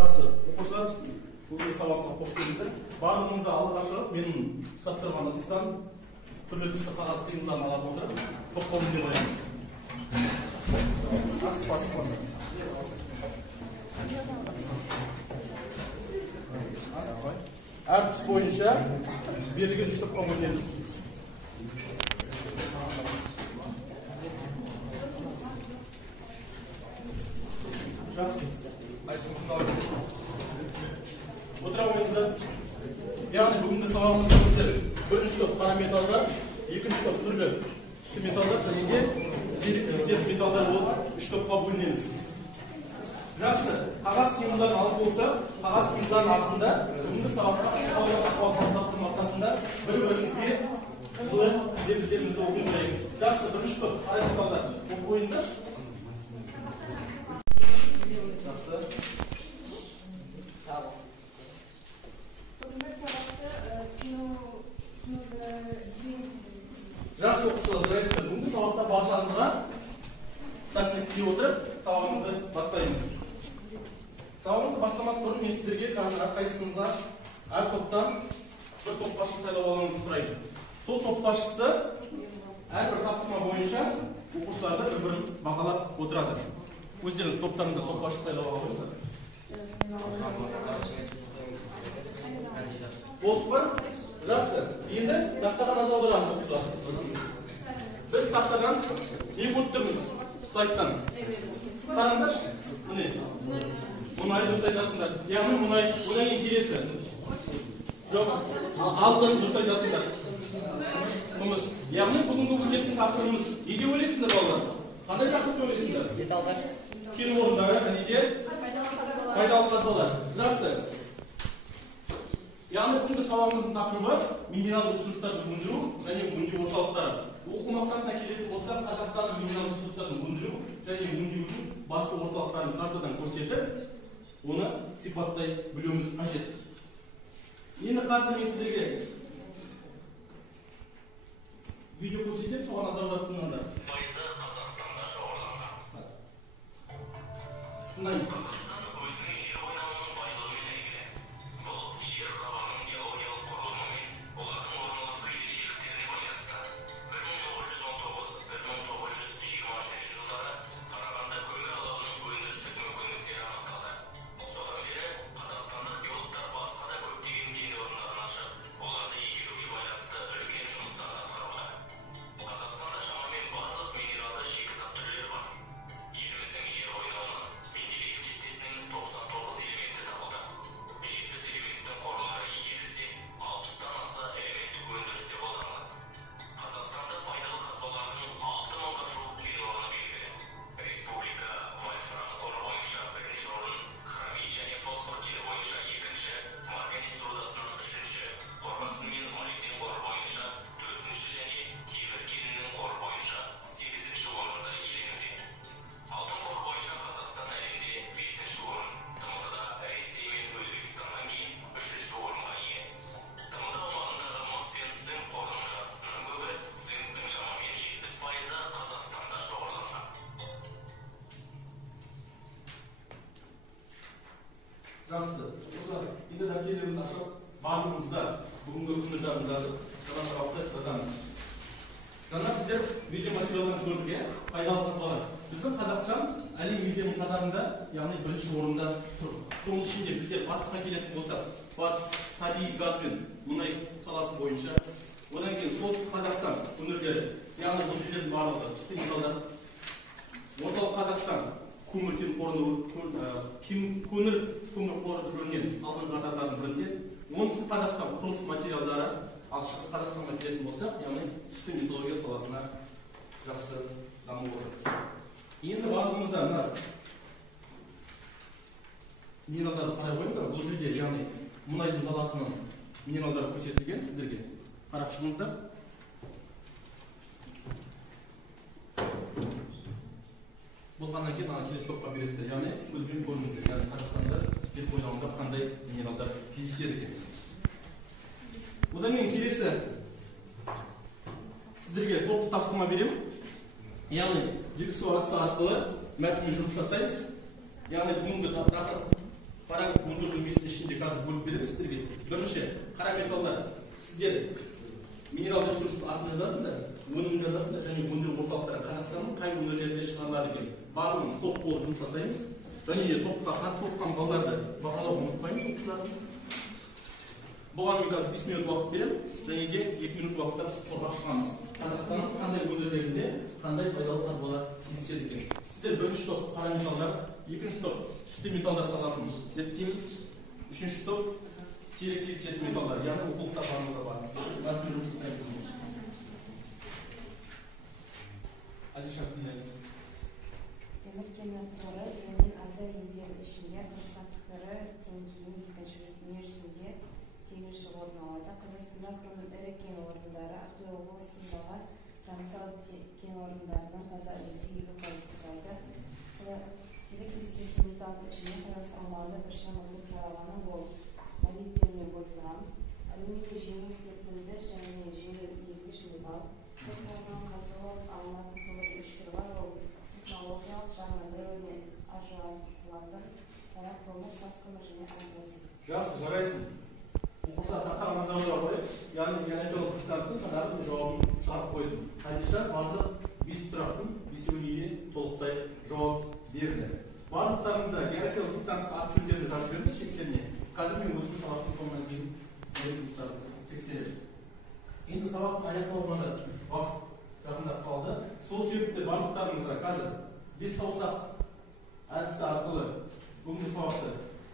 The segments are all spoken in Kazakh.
Жақсы, оқушылар, бүгінгі сабаққа қош келдіңіздер. Барлығыңызды алғашқы менің ұстап тұрған ыдыстан түрлі түсті қағаз қиындыларын алып отырып, топтауын деп ойлаймыз. Әр түс бойынша берілген үш топқа бөлінеміз. Жақсы. Отыра ойыңыздар. Яғни бүгінгі сабағымызда біздер бірінші топ қара металдар, екінші топ түрлі түсті металдар және де зерік металдар болып үш топқа бөлінеміз. Жақсы. Қағаз қиындыларын алып болса, қағаз қиындыларын артында бүгінгі сабақта қалыптастыру мақсатында бір-бірімізге жылы лебіздерімізді оқып жайымыз. Жақсы, бірінші топ қара металдар оқып ойыңыздар. Жақсы. Жақсы оқушылар, жарайсыздар. Бүгінгі сабақта баршаңызға сәттілік тілей отырып, сабағымызды бастаймыз. Сабағымызды бастамас бұрын мен сіздерге қазір әрқайсыңызға әр топтан бір топ басшысы сайлап алуыңызды сұраймын. Сол топ басшысы әрбір тапсырма бойынша оқушыларды бір-бірін бағалап отырады. Өздеріңіз топтарыңызға топ басшысы сайлап алыңыздар. Болды ма? Жақсы. Енді тақтаға назар аударамыз оқушылар. Біз тақтадан не көріп тұрмыз? Слайдтан. Қараңдаршы. Міне. Мұнайды дұрыс айтасыңдар. Яғни мұнай одан кейін келесі. Жоқ. Алтын дұрыс айтасыңдар. Күміс. Яғни бүгінгі өтетін тақырыбымыз неге ойлайсыңдар балалар? Қандай тақырыпты ойлайсыңдар? Металдар. Кен орындары және де пайдалы қазбалар. Жақсы. Яғни бүгінгі сабағымыздың тақырыбы минералды ресурстарды өндіру және өңдеу орталықтары. Оқу мақсатына келетін болсақ, Қазақстанның минералды ресурстарын өндіру және өңдеудің басты орталықтарын картадан көрсетіп, оны сипаттай білуіміз қажет. Енді қазір мен сіздерге видео көрсетіп, соған назар аударып тыңдаңдар. Пайызы Қазақстанда шоғырланған. Тыңдаймыз. Қазақстан өзінің жер қойнауының байлығымен әйгілі. Бұл жер қабығының геологиялық құрылымы мен олардың орналасу ерекшеліктеріне байланысты 1919-1923 жылдары Қарағанды көмір алабының өндірістік мүмкіндіктері анықталды. Содан бері қазақстандық геологтар басқа да көптеген кен орындарын ашып, оларды игеруге байланысты үлкен жұмыстар атқаруда. Қазақстанда шамамен барлық минералды шикізат түрлері бар. Еліміздің жер қойнауынан Менделеев кестесінен 99 элементі табылды. 70 элементтің қорлары игерілсе, 60-тан аса элемент өндірісте қолданылады. Қазақстанда пайдалы қазбалардың 6000-ға жуық кен орны белгілі. Республика вольфрам қоры бойынша бірінші орын, хромит және фосфор кені бойынша екінші, марганец рудасының үшінші, қорғасын мен молибден қоры бойынша төртінші және темір кенінің қоры бойынша 8-ші орынды иеленуде. Алтын қоры бойынша Қазақстан әлемде 5-ші орын, ТМД-да Ресей мен Өзбекстаннан кейін 3-ші орынға ие. ТМД аумағындағы мыс пен цинк қорының жартысынан көбі, цинктің шамамен 70%-ы Қазақстанда шоғырланған. Жақсы. Оқушылар, енді дәптерлерімізді ашып, барлығымызда бүгінгі күні жарын жазып, жаңа сабақты жазамыз. Жаңа біздер видео материалдан көрдік, пайдалы қазбалар. Біздің Қазақстан әлем елдерінің қатарында, яғни бірінші орында тұр. Соның ішінде біздер батысқа келетін болсақ, батыс табиғи газ бен мұнай саласы бойынша, одан кейін солтүстік Қазақстан өңірлері, яғни бұл жерлердің барлығы түсті металдар. Орталық Қазақстан көмір кен қоры түрінен алдыңғы қатарлардың бірінде. Оңтүстік Қазақстан құрылыс материалдары, ал шығыс Қазақстанға келетін болсақ, яғни түсті металлургия саласына жақсы дамып отыр. Енді барлығымызда мына минералдарды қарай қойыңдар. Бұл жерде яғни мұнайдың саласының минералдары көрсетілген, сіздерге қарап шығыңыздар. Болғаннан кейін келесі топқа бересіздер, яғни көзбен көріңіздер, яғни Қазақстанда жер қойнауында қандай минералдар кездеседі екен. Одан кейін келесі сіздерге топты тапсырма беремін. Яғни жігісу атысы арқылы мәтінмен жұмыс жасаймыз. Яғни бүгінгі Параграф 14-дің 5-шінде қазір бөліп беремін сіздерге. Бірінші, қара металлар. Сіздер минерал ресурстың атын жазасыңдар, өнімін жазасыңдар және өндіру орталықтары Қазақстанның қай өңірлерінде шығарылады екен. Барлығын стоп болып жұмыс жасаймыз. Және де топқа қатысып отырған балаларды бағалауға ұмытпаймыз оқушыларды. Бұған мен қазір 5 минут уақыт беремін, және де 2 минут уақытта біз торға шығамыз. Қазақстанның қандай өңірлерінде қандай пайдалы қазбалар кездеседі екен. Сіздер бірінші топ қара металлар, екінші топ түсті металдар саласын зерттейміз. Үшінші топ сирек кездесетін металдар, яғни оқулықта барлығы бар. Алишер dinleriz. Temir kemikleri ürünün azar yediği işinde Қазақстан'dakları tenkiyin ikinci dünyasında 8. orun aldı. Kazakistan'da kurulan iri ken orunları Aqtoy облысындағы Жамтал кен орындарының таза үлесі 50% құрайды. Сирек кездесетін металдың ішінде Қазақстан аумағында біршама өрлік таралғаны ол молибден мен вольфрам, алюминий жеңіл серпімді және жеңіл иілгіш металл. Металлдан қазылып алынатын түрлі үш түрі бар. Ол технологиялық жағынан ажыратылатын таяқ көмір, тас көмір және антрацит. Жақсы, жарайсың. Оқушылар тақтаға назар қойып, яғни геологиялық диктанттың жаңағы жауабын шығарып қойдым. Қадиша барлық 5 сұрақтың 5-іне толықтай жауап берді. Барлықтарыңызда геологиялық диктанттың аты жөндерін жазып берді шектеріне. Қазір мен өзім сабақтың соңынан кейін сіздердің жұмыстарыңызды тексеремін. Енді сабақ аяқталғанда уақыт жақындап қалды. Сол себепті барлықтарыңызға қазір 5 саусақ әдісі арқылы бүгінгі сабақты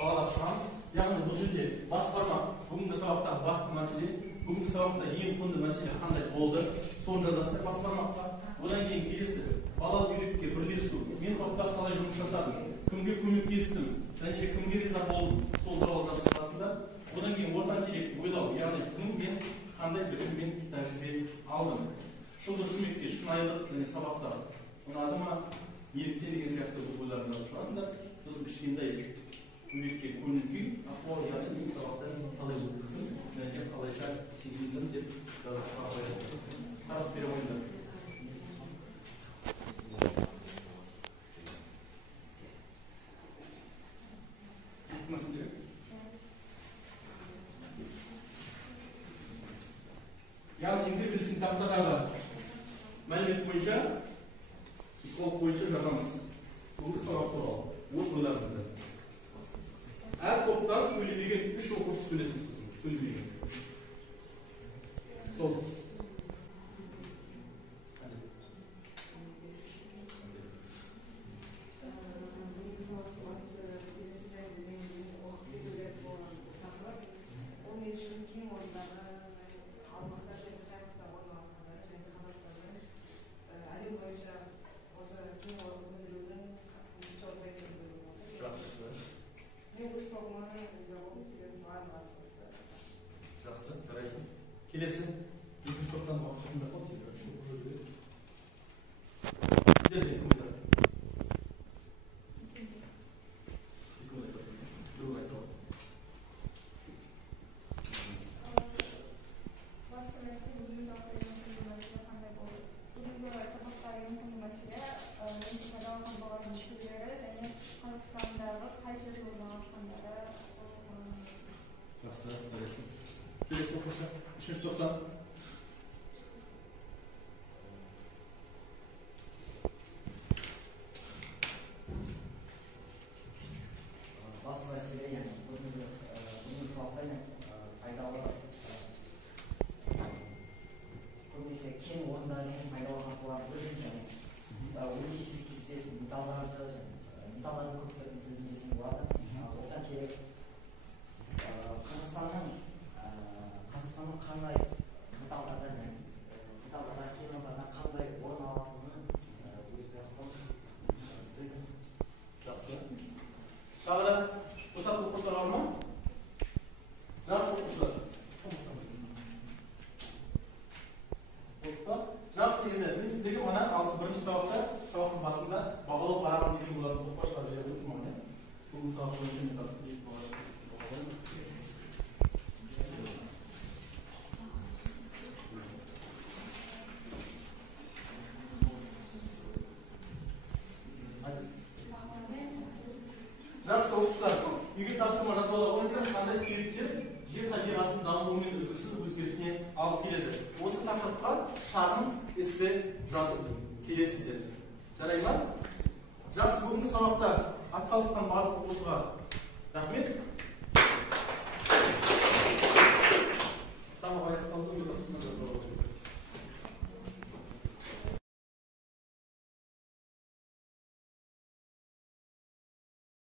бағалап шығамыз. Яғни бұл жерде бас бармақ бүгінгі сабақтағы басты мәселе, бүгінгі сабақта ең құнды мәселе қандай болды, соны жазасыздар бас бармаққа. Одан кейін келесі балалық үйретке бірлесу. Мен топта қалай жұмыс жасадым, кімге көмектестім, және кімге риза болдым, сол туралы жазып шығасыздар. Одан кейін ортан терек ойлау, яғни кіммен қандай білім мен тәжірибе алдым. Шылдыр шүмекке шынайылық және сабақтар ұнады ма, неліктен деген сияқты өз ойларын жазып шығасыңдар. Сосын кішкентай үмітке көңіл күй, ахуал яғни мен сабақтан қалай өткіздім және қалайша сезіндім деп жазып шыға қоясыздар. Қарап бере қойыңдар. Яғни интервью синтақтадағы мәлімет бойынша, психолог бойынша жазамыз. Бұл сабақ туралы өз ойларыңызды. Әр топтан сөйлемеген 3 оқушы сөйлесін. Сөйлемеген. Сол. Жақсы, қарайсың. Келесі, екінші топтан уақыт жақында қалды, сендер үш оқушы өтеді. Сіздер де кім айтады? Екі оны айтасың, бір оны айтады. Басты мәселе бүгінгі сабақта ең құнды мәселе қандай болды? Бүгінгі сабақта ең құнды мәселе меншік пайдалы қазбалардың түрлері және Қазақстандағы қай жерде орналасқандары. Жақсы, қарайсың. Келесі оқушы, үшінші топтан. Басты мәселе, бүгінгі сабақта пайдалы көбінесе кен орындары мен пайдалы қазбалар бөлінген және өте сирек кездесетін металлардың көптігін білдіретін болады. Одан керек Қазақстанның қандай металлдардан кен орындардан қандай орын алатынын өзге білдіреді. Жақсы. Тағы да қосатын оқушылар бар ма? Жақсы оқушылар. Жақсы дегенде, мен сіздерге мана бірінші сабақта, сабақтың басында бағалау парағын деген болатын оқушылар бере өттім маған. Бүгінгі сабақ бойынша мен қазір жақсы оқушылар, үйге тапсырма жазып ала қойыңыздар, қандай себептер жер табиғатының дамуы мен үздіксіз өзгерісіне алып келеді. Осы тақырыпқа шағын эссе жазып келесіздер. Жарай ма? Жақсы, бүгінгі сабақта атсалысқан барлық оқушыға рахмет. Сау